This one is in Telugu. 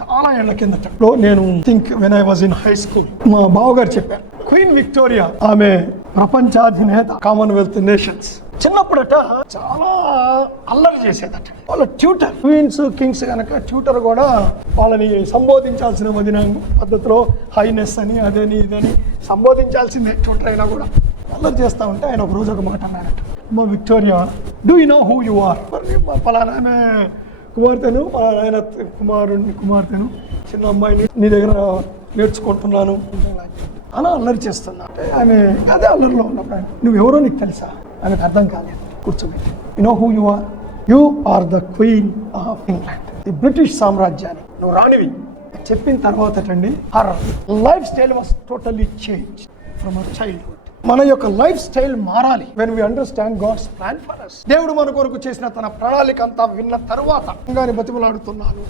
చాలా ఏళ్ల కిందటలో నేను think when I was in high school మా బావగారు చెప్పారు, క్వీన్ విక్టోరియా ఆమె ప్రపంచాధినేత కామన్వెల్త్ నేషన్స్. చిన్నప్పుడట చాలా అల్లరి చేసేదట. వాళ్ళ ట్యూటర్, క్వీన్స్ కింగ్స్ కనుక ట్యూటర్ కూడా వాళ్ళని సంబోధించాల్సిన పద్ధతిలో హైనెస్ అని అదని ఇదని సంబోధించాల్సిందే. ట్యూటర్ అయినా కూడా అల్లరి చేస్తా ఉంటే ఆయన ఒక రోజు ఒక మాట అన్నారట, మా Victoria, do you know who you are? పలానా ఆమె కుమార్తెను, పలానా ఆయన కుమార్తెను, చిన్న అమ్మాయిని నీ దగ్గర నేర్చుకుంటున్నాను అలా అల్లరి చేస్తున్నా అంటే ఆమె అదే అల్లరిలో ఉన్నప్పుడు ఆయన, నువ్వెవరో నీకు తెలుసా? ఆమెకు అర్థం కాలేదు. కూర్చోబెట్టి, you know who you are? You are the queen of England, the British సామ్రాజ్యాన్ని నువ్వు రానివి చెప్పిన తర్వాత అండి her life style was totally change from our childhood. మన యొక్క లైఫ్ స్టైల్ మారాలి when we understand God's plan for us. దేవుడు మన కొరకు చేసిన తన ప్రణాళిక అంతా విన్న తర్వాత బతిమలాడుతున్నాను.